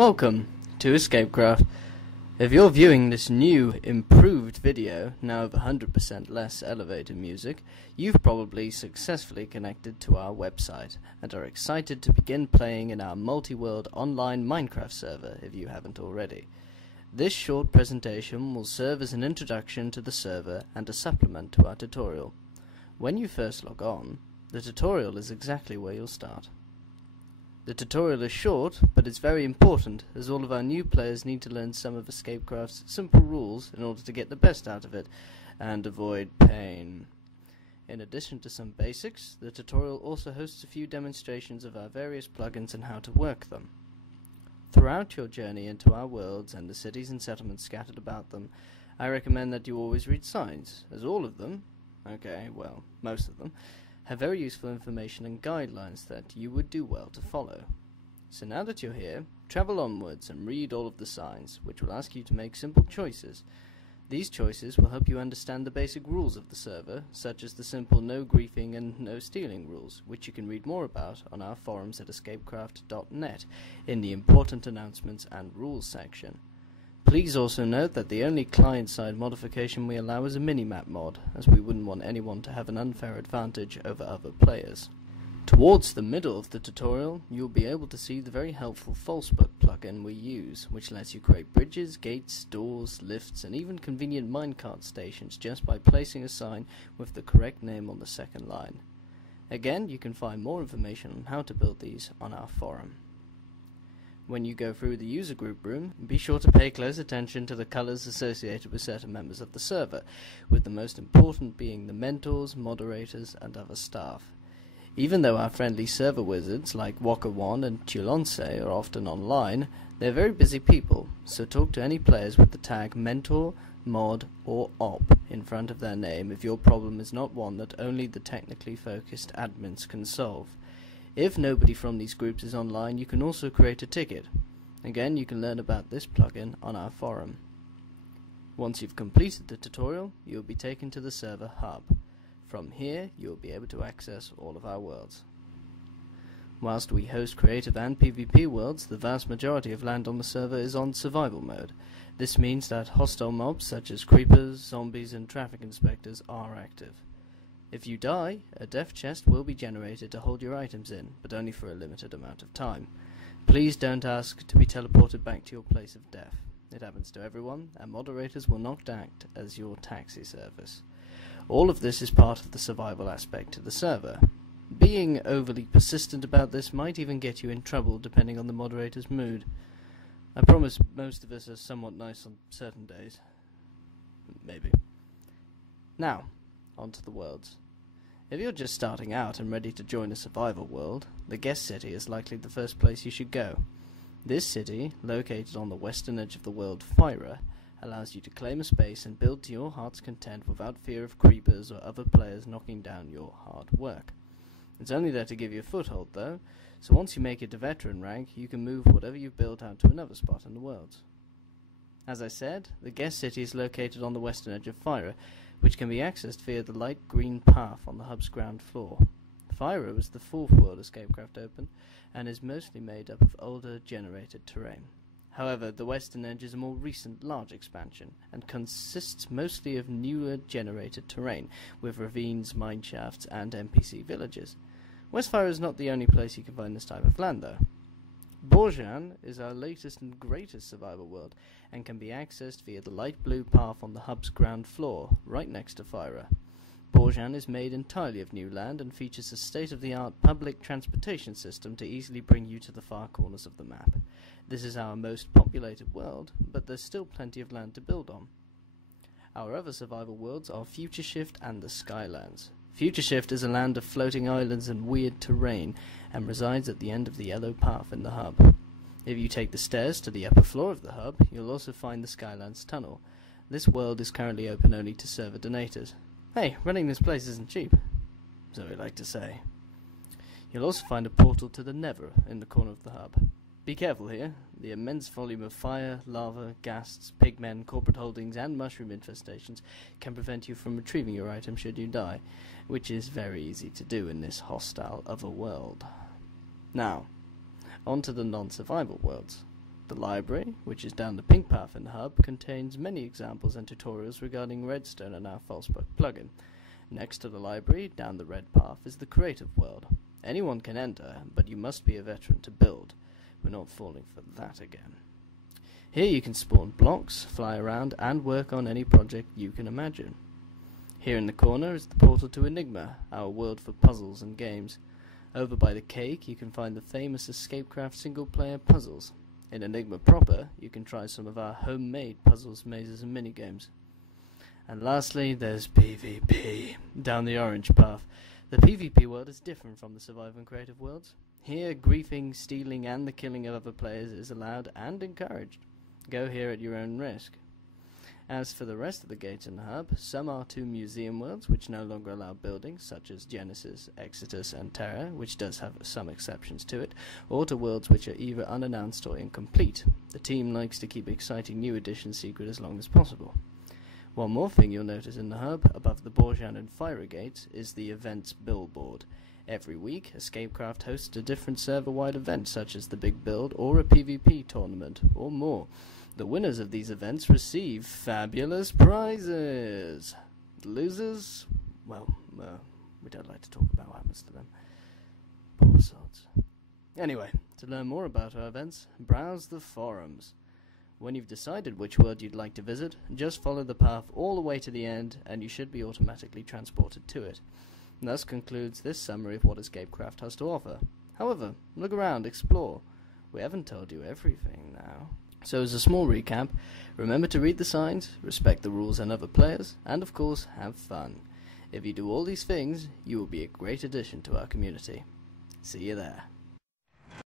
Welcome to Escapecraft. If you're viewing this new, improved video, now with 100% less elevator music, you've probably successfully connected to our website and are excited to begin playing in our multi-world online Minecraft server if you haven't already. This short presentation will serve as an introduction to the server and a supplement to our tutorial. When you first log on, the tutorial is exactly where you'll start. The tutorial is short, but it's very important, as all of our new players need to learn some of Escapecraft's simple rules in order to get the best out of it, and avoid pain. In addition to some basics, the tutorial also hosts a few demonstrations of our various plugins and how to work them. Throughout your journey into our worlds and the cities and settlements scattered about them, I recommend that you always read signs, as all of them, most of them, have very useful information and guidelines that you would do well to follow. So now that you're here, travel onwards and read all of the signs, which will ask you to make simple choices. These choices will help you understand the basic rules of the server, such as the simple no griefing and no stealing rules, which you can read more about on our forums at escapecraft.net in the important announcements and rules section. Please also note that the only client-side modification we allow is a minimap mod, as we wouldn't want anyone to have an unfair advantage over other players. Towards the middle of the tutorial, you'll be able to see the very helpful Falsebook plugin we use, which lets you create bridges, gates, doors, lifts, and even convenient minecart stations just by placing a sign with the correct name on the second line. Again, you can find more information on how to build these on our forum. When you go through the user group room, be sure to pay close attention to the colors associated with certain members of the server, with the most important being the mentors, moderators, and other staff. Even though our friendly server wizards like Waka1 and Chulonce are often online, they're very busy people, so talk to any players with the tag mentor, mod, or op in front of their name if your problem is not one that only the technically focused admins can solve. If nobody from these groups is online, you can also create a ticket. Again, you can learn about this plugin on our forum. Once you've completed the tutorial, you'll be taken to the server hub. From here, you'll be able to access all of our worlds. Whilst we host creative and PvP worlds, the vast majority of land on the server is on survival mode. This means that hostile mobs such as creepers, zombies, and traffic inspectors are active. If you die, a death chest will be generated to hold your items in, but only for a limited amount of time. Please don't ask to be teleported back to your place of death. It happens to everyone, and moderators will not act as your taxi service. All of this is part of the survival aspect to the server. Being overly persistent about this might even get you in trouble depending on the moderator's mood. I promise most of us are somewhat nice on certain days. Maybe. Now, onto the worlds. If you're just starting out and ready to join a survival world, the guest city is likely the first place you should go. This city, located on the western edge of the world Fyra, allows you to claim a space and build to your heart's content without fear of creepers or other players knocking down your hard work. It's only there to give you a foothold though, so once you make it to veteran rank, you can move whatever you've built out to another spot in the world. As I said, the guest city is located on the western edge of Fyra, which can be accessed via the light green path on the hub's ground floor. Fyra was the fourth world Escapecraft opened, and is mostly made up of older generated terrain. However, the western edge is a more recent large expansion, and consists mostly of newer generated terrain, with ravines, mineshafts, and NPC villages. West Fyra is not the only place you can find this type of land though. Borjan is our latest and greatest survival world, and can be accessed via the light blue path on the hub's ground floor, right next to Fyra. Borjan is made entirely of new land and features a state-of-the-art public transportation system to easily bring you to the far corners of the map. This is our most populated world, but there's still plenty of land to build on. Our other survival worlds are Future Shift and the Skylands. Future Shift is a land of floating islands and weird terrain, and resides at the end of the yellow path in the hub. If you take the stairs to the upper floor of the hub, you'll also find the Skylands tunnel. This world is currently open only to server donators. Hey, running this place isn't cheap, so we like to say. You'll also find a portal to the Nether in the corner of the hub. Be careful here. The immense volume of fire, lava, ghasts, pigmen, corporate holdings, and mushroom infestations can prevent you from retrieving your item should you die, which is very easy to do in this hostile other world. Now, on to the non-survival worlds. The library, which is down the pink path in the hub, contains many examples and tutorials regarding Redstone and our Falsebuck plugin. Next to the library, down the red path, is the creative world. Anyone can enter, but you must be a veteran to build. We're not falling for that again. Here you can spawn blocks, fly around, and work on any project you can imagine. Here in the corner is the portal to Enigma, our world for puzzles and games. Over by the cake you can find the famous Escapecraft single-player puzzles. In Enigma proper, you can try some of our homemade puzzles, mazes, and minigames. And lastly, there's PvP, down the orange path. The PvP world is different from the Survive and Creative worlds. Here, griefing, stealing, and the killing of other players is allowed and encouraged. Go here at your own risk. As for the rest of the gates in the hub, some are to museum worlds, which no longer allow buildings, such as Genesis, Exodus, and Terra, which does have some exceptions to it, or to worlds which are either unannounced or incomplete. The team likes to keep exciting new additions secret as long as possible. One more thing you'll notice in the hub, above the Borjan and Fire gates, is the events billboard. Every week, Escapecraft hosts a different server-wide event, such as the Big Build or a PvP tournament, or more. The winners of these events receive fabulous prizes. The losers, well, we don't like to talk about what happens to them. Poor sods. Anyway, to learn more about our events, browse the forums. When you've decided which world you'd like to visit, just follow the path all the way to the end, and you should be automatically transported to it. And thus concludes this summary of what Escapecraft has to offer. However, look around, explore. We haven't told you everything now. So as a small recap, remember to read the signs, respect the rules and other players, and of course, have fun. If you do all these things, you will be a great addition to our community. See you there.